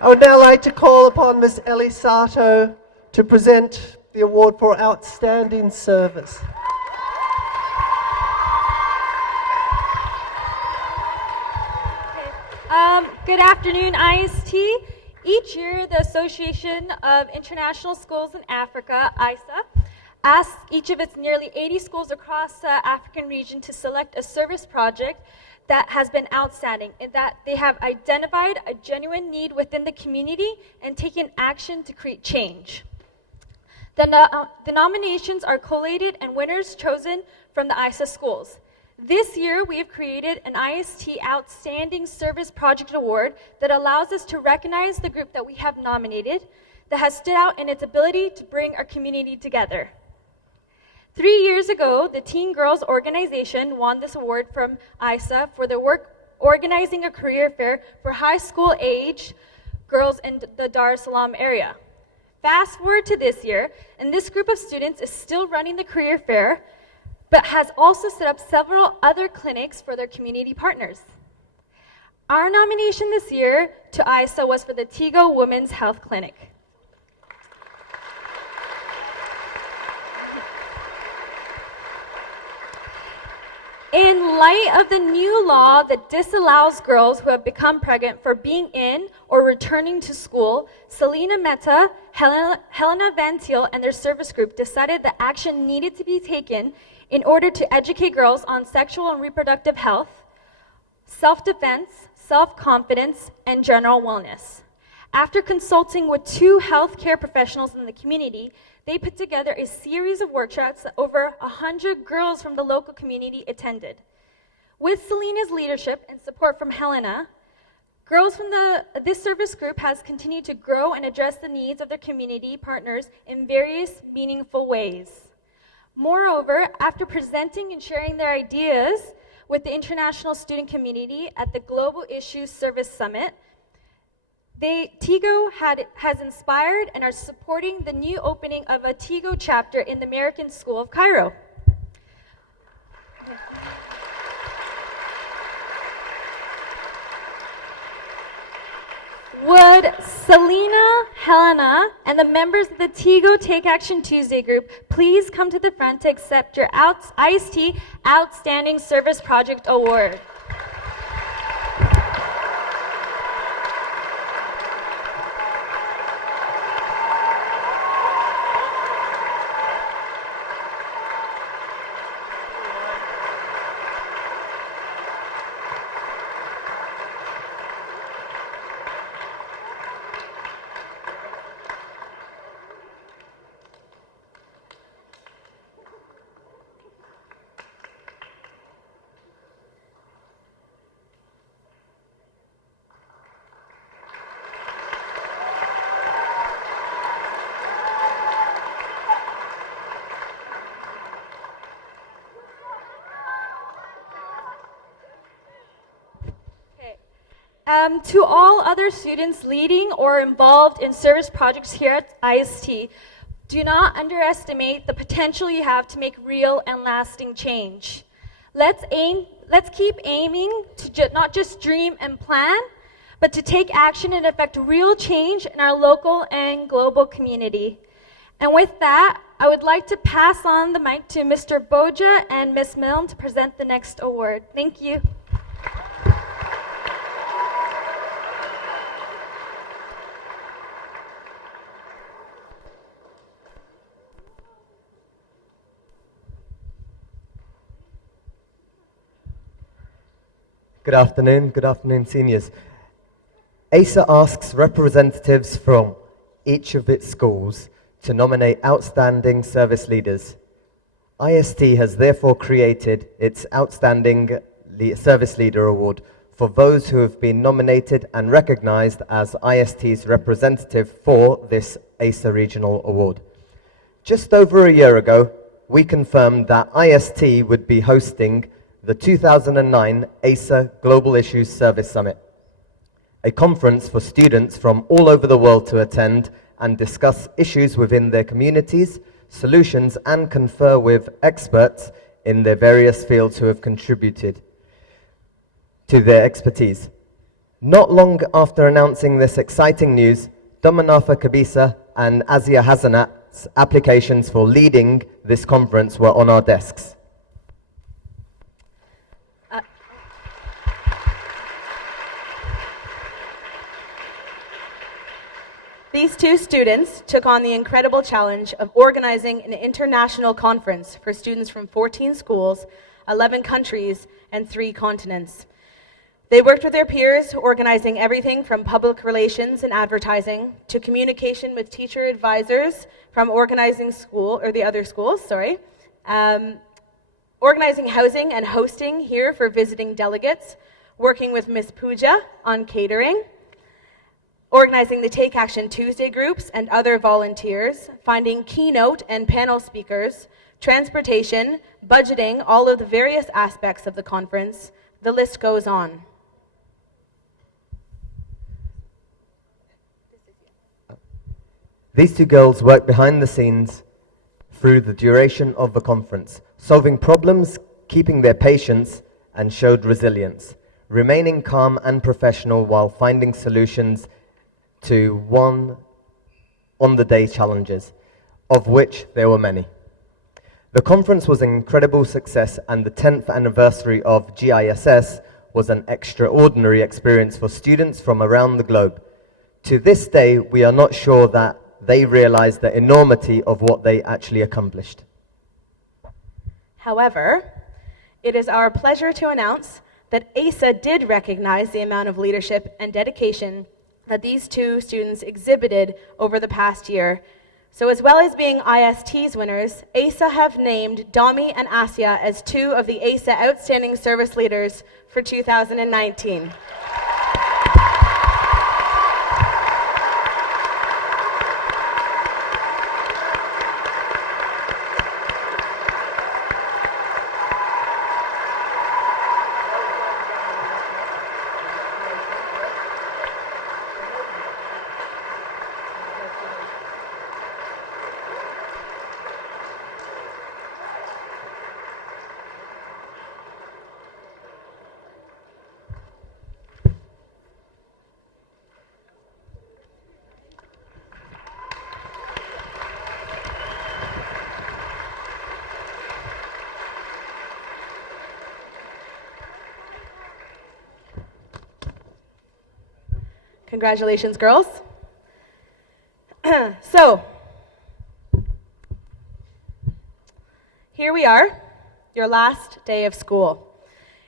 I would now like to call upon Ms. Ellie Sato to present the award for outstanding service. Good afternoon, IST. Each year, the Association of International Schools in Africa, ISA, asks each of its nearly 80 schools across the African region to select a service project that has been outstanding, in that they have identified a genuine need within the community and taken action to create change. The nominations are collated and winners chosen from the ISA schools. This year, we have created an IST Outstanding Service Project Award that allows us to recognize the group that we have nominated that has stood out in its ability to bring our community together. 3 years ago, the Teen Girls Organization won this award from ISA for their work organizing a career fair for high school age girls in the Dar es Salaam area. Fast forward to this year, and this group of students is still running the career fair, but has also set up several other clinics for their community partners. Our nomination this year to ISA was for the Tigo Women's Health Clinic. In light of the new law that disallows girls who have become pregnant for being in or returning to school, Selena Mehta, Helena Van Thiel, and their service group decided that action needed to be taken in order to educate girls on sexual and reproductive health, self-defense, self-confidence, and general wellness. After consulting with 2 healthcare professionals in the community, they put together a series of workshops that over 100 girls from the local community attended. With Selena's leadership and support from Helena, girls from this service group has continued to grow and address the needs of their community partners in various meaningful ways. Moreover, after presenting and sharing their ideas with the international student community at the Global Issues Service Summit, Tigo has inspired and are supporting the new opening of a Tigo chapter in the American School of Cairo. Would Selena, Helena, and the members of the Tigo Take Action Tuesday group please come to the front to accept your IST Outstanding Service Project Award? To all other students leading or involved in service projects here at IST, do not underestimate the potential you have to make real and lasting change. Let's keep aiming to not just dream and plan, but to take action and affect real change in our local and global community. And with that, I would like to pass on the mic to Mr. Boja and Ms. Milne to present the next award. Thank you. Good afternoon, seniors. ASA asks representatives from each of its schools to nominate outstanding service leaders. IST has therefore created its Outstanding Service Leader Award for those who have been nominated and recognized as IST's representative for this ASA Regional Award. Just over a year ago, we confirmed that IST would be hosting the 2009 ASA Global Issues Service Summit, a conference for students from all over the world to attend and discuss issues within their communities, solutions, and confer with experts in their various fields who have contributed to their expertise. Not long after announcing this exciting news, Domanatha Kabisa and Azia Hasanat's applications for leading this conference were on our desks. These two students took on the incredible challenge of organizing an international conference for students from 14 schools, 11 countries, and 3 continents. They worked with their peers, organizing everything from public relations and advertising to communication with teacher advisors from organizing organizing housing and hosting here for visiting delegates, working with Ms. Pooja on catering, organizing the Take Action Tuesday groups and other volunteers, finding keynote and panel speakers, transportation, budgeting, all of the various aspects of the conference. The list goes on. These two girls worked behind the scenes through the duration of the conference, solving problems, keeping their patience, and showed resilience, remaining calm and professional while finding solutions to on-the-day challenges, of which there were many. The conference was an incredible success, and the 10th anniversary of GISS was an extraordinary experience for students from around the globe. To this day, we are not sure that they realized the enormity of what they actually accomplished. However, it is our pleasure to announce that ASA did recognize the amount of leadership and dedication that these two students exhibited over the past year. So as well as being IST's winners, ASA have named Dami and Asya as 2 of the ASA Outstanding Service Leaders for 2019. Congratulations, girls. So, here we are, your last day of school.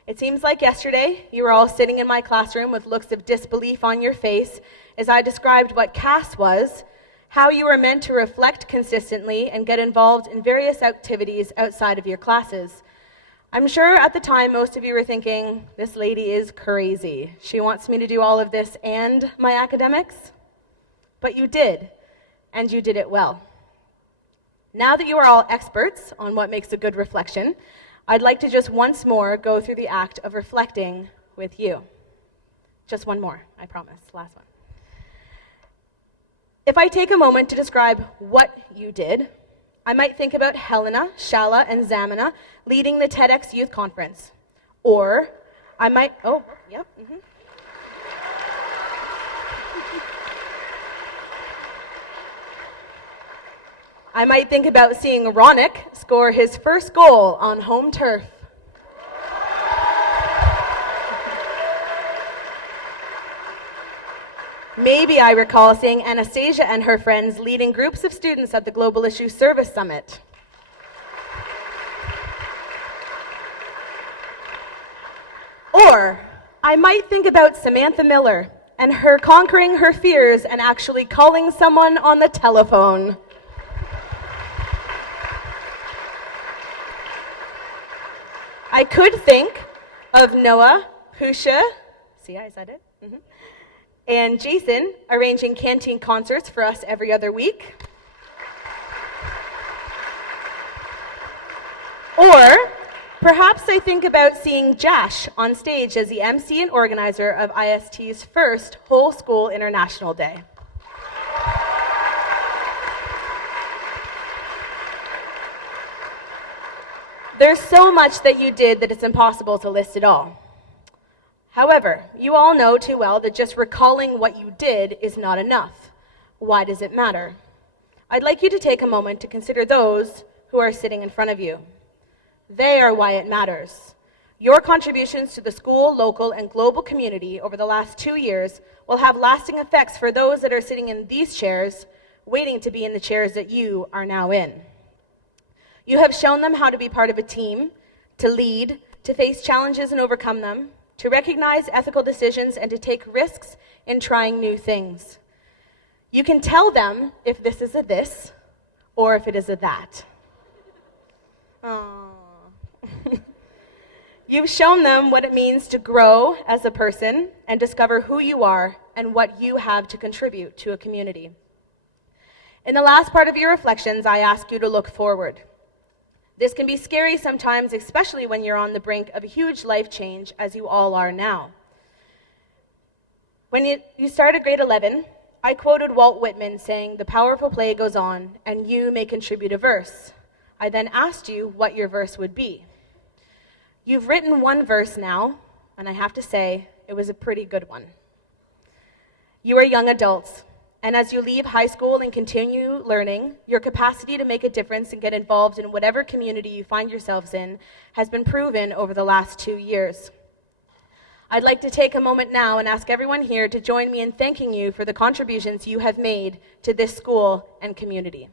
It seems like yesterday you were all sitting in my classroom with looks of disbelief on your face as I described what CAS was, how you were meant to reflect consistently and get involved in various activities outside of your classes. I'm sure at the time most of you were thinking, this lady is crazy. She wants me to do all of this and my academics? But you did, and you did it well. Now that you are all experts on what makes a good reflection, I'd like to just once more go through the act of reflecting with you. Just one more, I promise. Last one. If I take a moment to describe what you did, I might think about Helena, Shala, and Zamina leading the TEDx Youth Conference. Or I might, I might think about seeing Ronick score his first goal on home turf. Maybe I recall seeing Anastasia and her friends leading groups of students at the Global Issue Service Summit. Or I might think about Samantha Miller and her conquering her fears and actually calling someone on the telephone. I could think of Noah, Pusha, see, I said it, and Jason arranging canteen concerts for us every other week. Or perhaps I think about seeing Jash on stage as the MC and organizer of IST's first whole school international day. There's so much that you did that it's impossible to list it all. However, you all know too well that just recalling what you did is not enough. Why does it matter? I'd like you to take a moment to consider those who are sitting in front of you. They are why it matters. Your contributions to the school, local, and global community over the last 2 years will have lasting effects for those that are sitting in these chairs, waiting to be in the chairs that you are now in. You have shown them how to be part of a team, to lead, to face challenges and overcome them, to recognize ethical decisions, and to take risks in trying new things. You can tell them if this is a this or if it is a that. You've shown them what it means to grow as a person and discover who you are and what you have to contribute to a community. In the last part of your reflections, I ask you to look forward. This can be scary sometimes, especially when you're on the brink of a huge life change, as you all are now. When you started grade 11, I quoted Walt Whitman saying, "The powerful play goes on, and you may contribute a verse." I then asked you what your verse would be. You've written one verse now, and I have to say, it was a pretty good one. You are young adults, and as you leave high school and continue learning, your capacity to make a difference and get involved in whatever community you find yourselves in has been proven over the last 2 years. I'd like to take a moment now and ask everyone here to join me in thanking you for the contributions you have made to this school and community.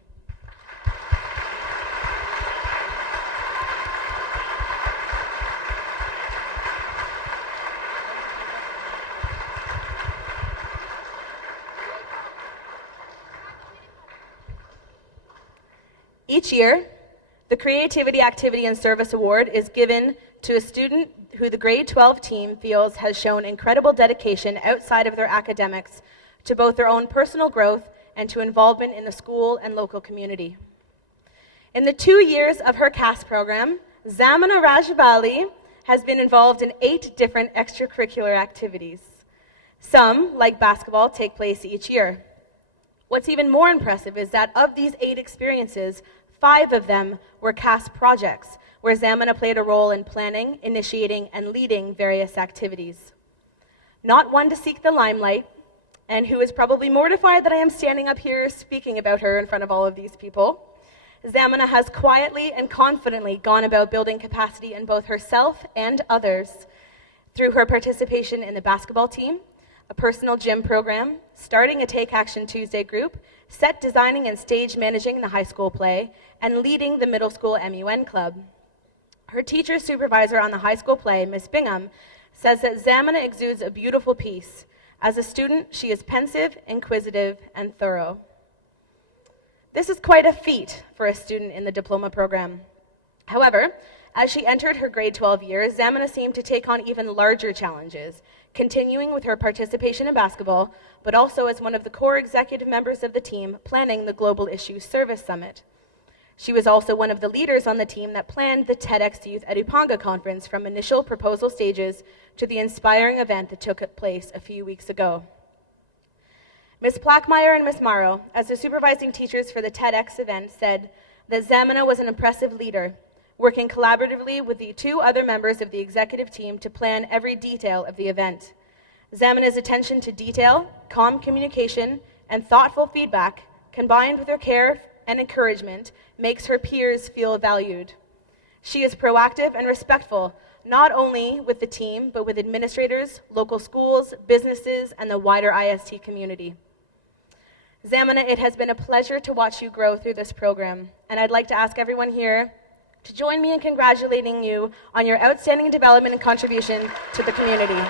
Each year, the Creativity, Activity, and Service Award is given to a student who the grade 12 team feels has shown incredible dedication outside of their academics to both their own personal growth and to involvement in the school and local community. In the 2 years of her CAS program, Zamina Rajabali has been involved in 8 different extracurricular activities. Some, like basketball, take place each year. What's even more impressive is that of these 8 experiences, 5 of them were CAS projects, where Zamina played a role in planning, initiating, and leading various activities. Not one to seek the limelight, and who is probably mortified that I am standing up here speaking about her in front of all of these people, Zamina has quietly and confidently gone about building capacity in both herself and others through her participation in the basketball team, a personal gym program, starting a Take Action Tuesday group, set designing and stage managing the high school play, and leading the middle school MUN club. Her teacher supervisor on the high school play, Miss Bingham, says that Zamina exudes a beautiful peace. As a student, she is pensive, inquisitive, and thorough. This is quite a feat for a student in the diploma program. However, as she entered her grade 12 year, Zamina seemed to take on even larger challenges, continuing with her participation in basketball, but also as one of the core executive members of the team planning the Global Issue Service Summit. She was also one of the leaders on the team that planned the TEDx Youth Edupanga conference from initial proposal stages to the inspiring event that took place a few weeks ago. Ms. Plackmeyer and Ms. Morrow, as the supervising teachers for the TEDx event, said that Zamina was an impressive leader, working collaboratively with the two other members of the executive team to plan every detail of the event. Zamina's attention to detail, calm communication, and thoughtful feedback, combined with her care and encouragement, makes her peers feel valued. She is proactive and respectful, not only with the team, but with administrators, local schools, businesses, and the wider IST community. Zamina, it has been a pleasure to watch you grow through this program, and I'd like to ask everyone here to join me in congratulating you on your outstanding development and contribution to the community.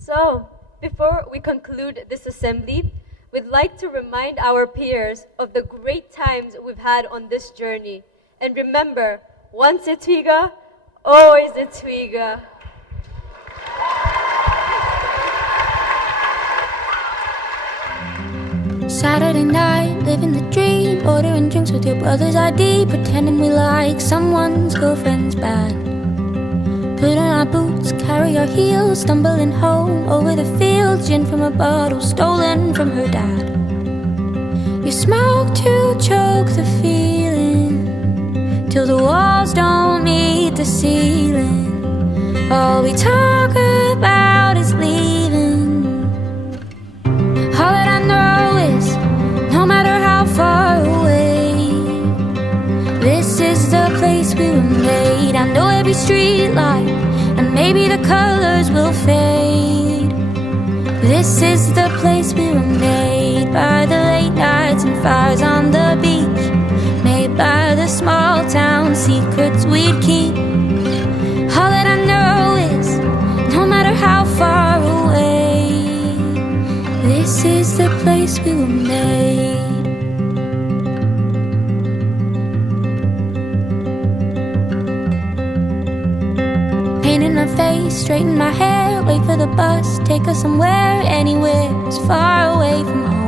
So, before we conclude this assembly, we'd like to remind our peers of the great times we've had on this journey. And remember, once a Twiga, always a Twiga. Saturday night, living the dream, ordering drinks with your brother's ID, pretending we like someone's girlfriend's band. Put on our boots, carry our heels, stumbling home over the fields, gin from a bottle stolen from her dad. You smoke to choke the feeling, till the walls don't meet the ceiling. All we talk about is leaving. All that I know is, no matter how far away, this is the place we were made. I know every street light, and maybe the colors will fade. This is the place we were made, by the late nights and fires on the beach, made by the small town secrets we'd keep. All that I know is, no matter how far away, this is the place we were made. Painting my face, straighten my hair, wait for the bus, take us somewhere, anywhere, as far away from home.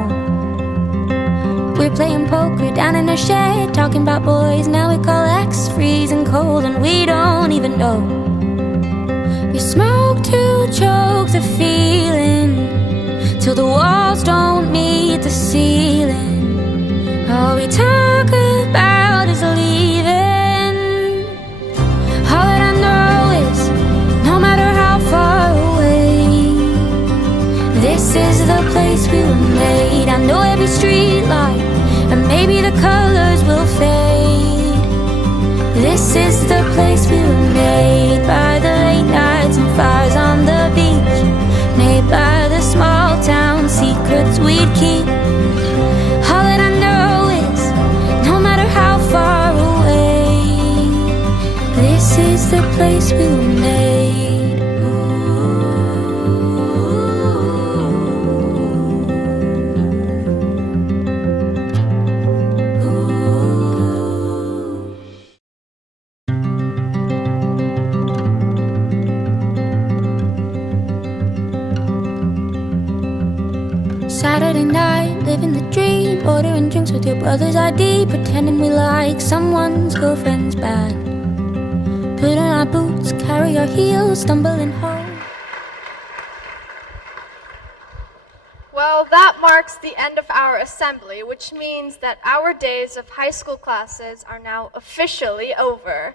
We're playing poker down in our shed, talking about boys now we call ex, freezing cold and we don't even know. You smoke to choke the feeling, till the walls don't meet the ceiling. All we talk about is leaving. All that I know is, no matter how far away, this is the place we were made. I know every street light, and maybe the colors will fade. This is the place we were made, by the late nights and fires on the beach, made by the small town secrets we'd keep. All that I know is, no matter how far away, this is the place we were made. Saturday night, living the dream, ordering drinks with your brother's ID, pretending we like someone's girlfriend's band. Put on our boots, carry our heels, stumbling home. Well, that marks the end of our assembly, which means that our days of high school classes are now officially over.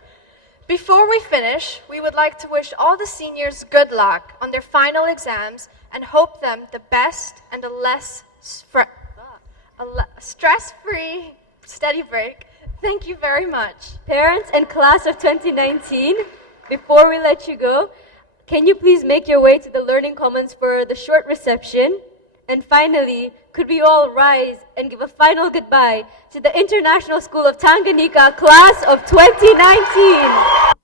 Before we finish, we would like to wish all the seniors good luck on their final exams and hope them the best and the less stress-free study break. Thank you very much. Parents and class of 2019, before we let you go, can you please make your way to the Learning Commons for the short reception? And finally, could we all rise and give a final goodbye to the International School of Tanganyika class of 2019?